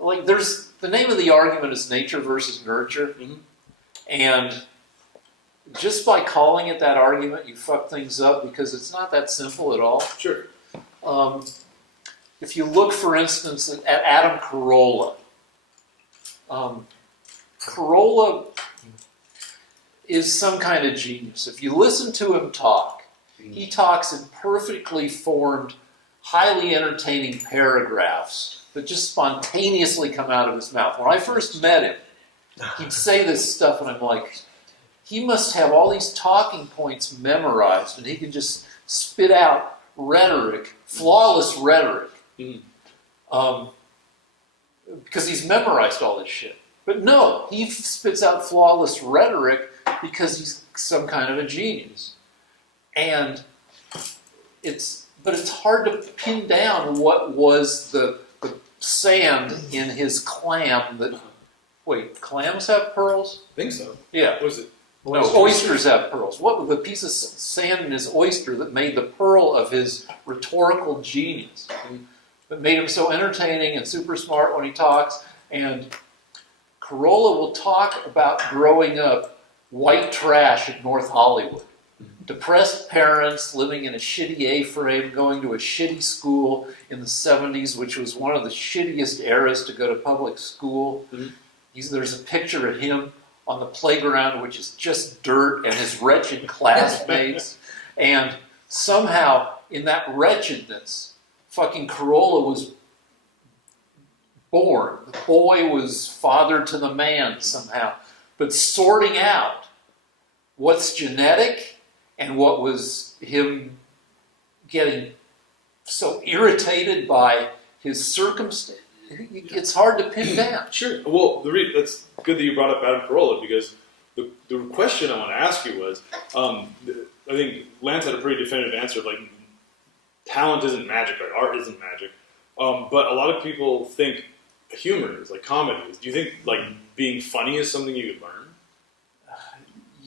like the name of the argument is nature versus nurture, Mm-hmm. and just by calling it that argument, you fuck things up because it's not that simple at all. Sure. If you look, for instance, at Adam Carolla, Carolla is some kind of genius. If you listen to him talk, he talks in perfectly formed, highly entertaining paragraphs that just spontaneously come out of his mouth. When I first met him, he'd say this stuff, and I'm like, he must have all these talking points memorized, and he can just spit out rhetoric, flawless rhetoric, because he's memorized all this shit. But no, he spits out flawless rhetoric because he's some kind of a genius. And it's hard to pin down what was the sand in his clam that... Wait, clams have pearls? I think so. Yeah. What is it? No, oysters have pearls. What was the piece of sand in his oyster that made the pearl of his rhetorical genius? That made him so entertaining and super smart when he talks. And Carolla will talk about growing up white trash in North Hollywood. Depressed parents, living in a shitty A-frame, going to a shitty school in the 70s, which was one of the shittiest eras to go to public school. There's a picture of him on the playground, which is just dirt, and his wretched classmates. And somehow, in that wretchedness, fucking Carolla was born. The boy was father to the man somehow. But sorting out what's genetic and what was him getting so irritated by his circumstance, it's hard to pin down. Sure. Well, that's good that you brought up Adam Carolla, because the question I want to ask you was, I think Lance had a pretty definitive answer, like, talent isn't magic, like art isn't magic. But a lot of people think humor is, like comedy is. Do you think, like, being funny is something you could learn?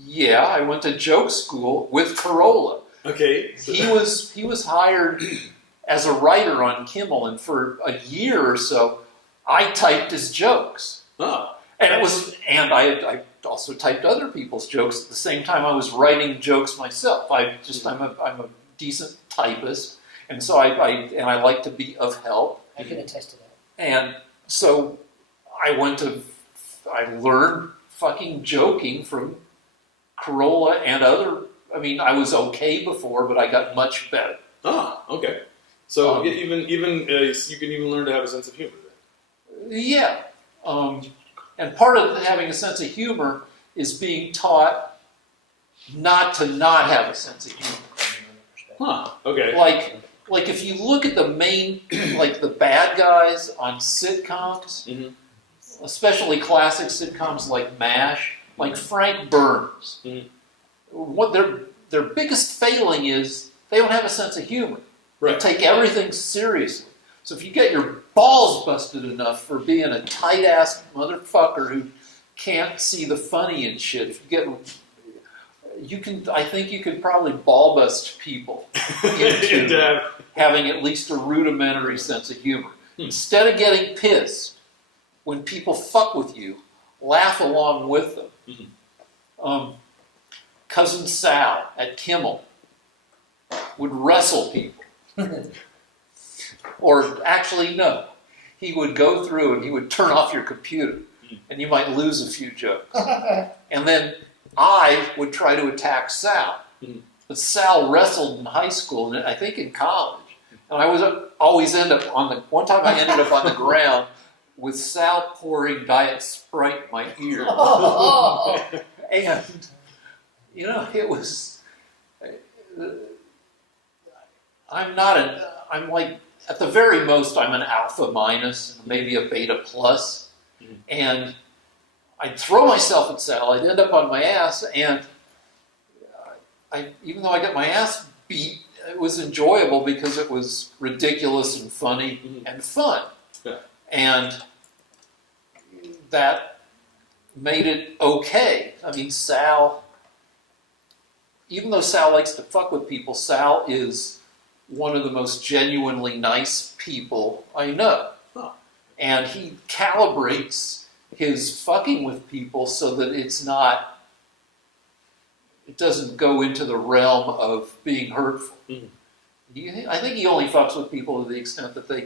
Yeah, I went to joke school with Carolla. Okay. So He was hired as a writer on Kimmel, and for a year or so, I typed his jokes. Oh. And I also typed other people's jokes at the same time I was writing jokes myself. I'm a decent typist, and so I like to be of help. I can attest to that. And so I learned fucking joking from Carolla and other. I mean, I was okay before, but I got much better. Ah, okay. So you can even learn to have a sense of humor then. Yeah. And part of having a sense of humor is being taught not to not have a sense of humor. Huh, okay. Like if you look at the main, like the bad guys on sitcoms, especially classic sitcoms like MASH, like Frank Burns, what their biggest failing is they don't have a sense of humor. Right. They take everything seriously. So if you get your balls busted enough for being a tight-ass motherfucker who can't see the funny in shit, I think you could probably ball bust people into having at least a rudimentary sense of humor. Instead of getting pissed when people fuck with you, laugh along with them. Cousin Sal at Kimmel would wrestle people. Or actually, no. He would go through and he would turn off your computer, and you might lose a few jokes. And then I would try to attack Sal. But Sal wrestled in high school, and I think in college. And I was always one time I ended up on the ground with Sal pouring Diet Sprite in my ear. And, it was... I'm like, at the very most, I'm an alpha minus, maybe a beta plus. And I'd throw myself at Sal, I'd end up on my ass, and even though I got my ass beat, it was enjoyable because it was ridiculous and funny and fun. Yeah. And that made it okay. I mean, Sal, even though Sal likes to fuck with people, Sal is one of the most genuinely nice people I know. Oh. and he calibrates his fucking with people so that it doesn't go into the realm of being hurtful. I think he only fucks with people to the extent that they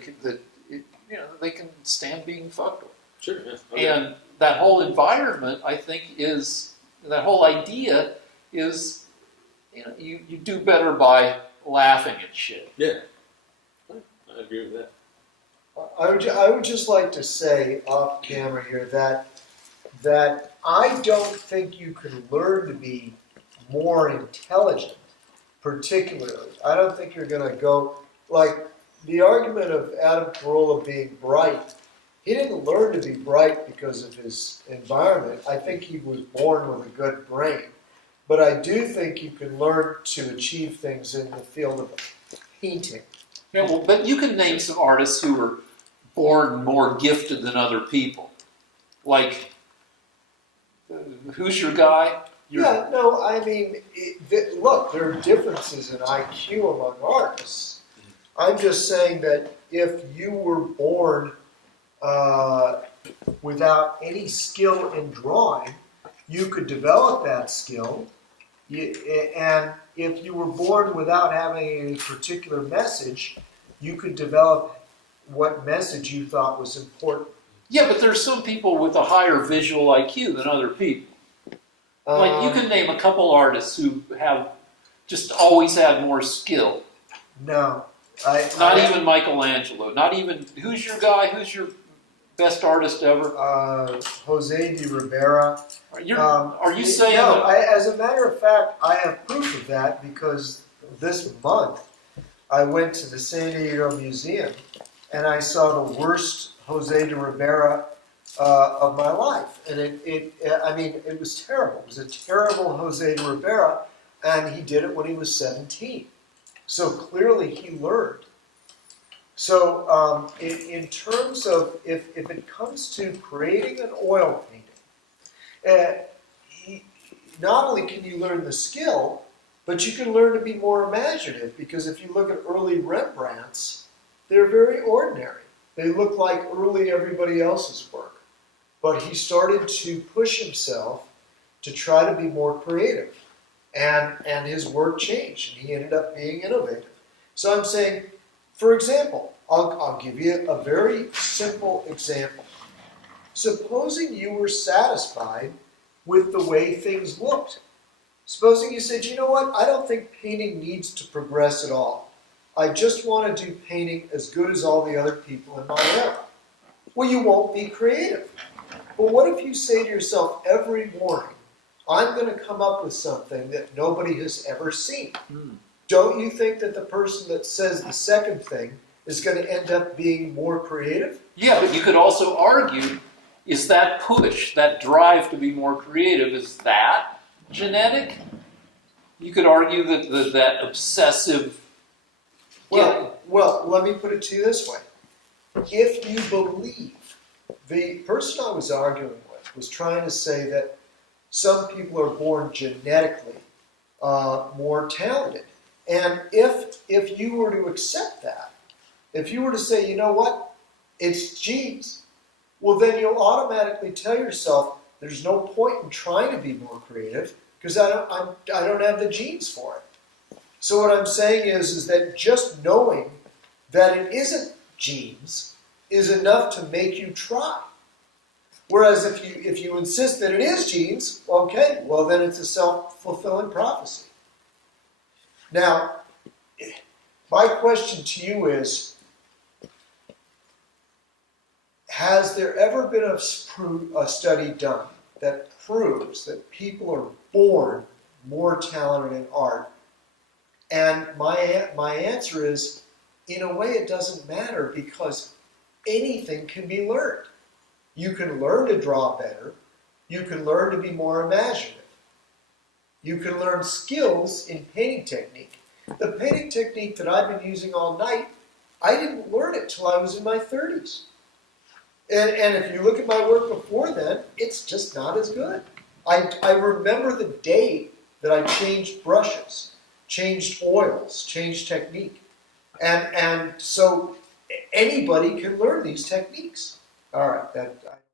can stand being fucked with. Sure. Yeah. Okay. And that whole environment, I think, that whole idea is, you do better by laughing at shit. Yeah. I agree with that. I would just like to say off camera here that I don't think you can learn to be more intelligent, particularly. I don't think you're going to go, like the argument of Adam Carolla being bright. He didn't learn to be bright because of his environment. I think he was born with a good brain. But I do think you can learn to achieve things in the field of painting. Yeah, well, but you can name some artists who were born more gifted than other people. Like, who's your guy? Yeah, no, I mean, look, there are differences in IQ among artists. I'm just saying that if you were born without any skill in drawing, you could develop that skill. And if you were born without having a particular message, you could develop what message you thought was important. Yeah, but there's some people with a higher visual IQ than other people. Like, you can name a couple artists who have just always had more skill. No. Not even Michelangelo. Not even, who's your guy? Who's your best artist ever? Jose de Rivera. Are you saying No, that? as a matter of fact, I have proof of that because this month I went to the San Diego Museum and I saw the worst Jose de Rivera of my life. And it was terrible. It was a terrible Jose de Rivera, and he did it when he was 17. So clearly he learned. So in terms of, if it comes to creating an oil painting, not only can you learn the skill, but you can learn to be more imaginative, because if you look at early Rembrandts, they're very ordinary. They look like early everybody else's work. But he started to push himself to try to be more creative. And his work changed, and he ended up being innovative. So I'm saying, for example, I'll give you a very simple example. Supposing you were satisfied with the way things looked. Supposing you said, you know what, I don't think painting needs to progress at all. I just want to do painting as good as all the other people in my era. Well, you won't be creative. But what if you say to yourself every morning, I'm going to come up with something that nobody has ever seen? Don't you think that the person that says the second thing is going to end up being more creative? Yeah, but you could also argue, is that push, that drive to be more creative, is that genetic? You could argue that obsessive... Well, let me put it to you this way. If you believe, the person I was arguing with was trying to say that some people are born genetically more talented. And if you were to accept that, if you were to say, you know what, it's genes, well then you'll automatically tell yourself there's no point in trying to be more creative because I don't have the genes for it. So what I'm saying is that just knowing that it isn't genes is enough to make you try. Whereas if you insist that it is genes, okay, well then it's a self-fulfilling prophecy. Now, my question to you is, has there ever been a study done that proves that people are born more talented in art? And my answer is, in a way it doesn't matter, because anything can be learned. You can learn to draw better. You can learn to be more imaginative. You can learn skills in painting technique. The painting technique that I've been using all night, I didn't learn it till I was in my 30s. And if you look at my work before then, it's just not as good. I remember the day that I changed brushes, changed oils, changed technique. And so anybody can learn these techniques. All right, that.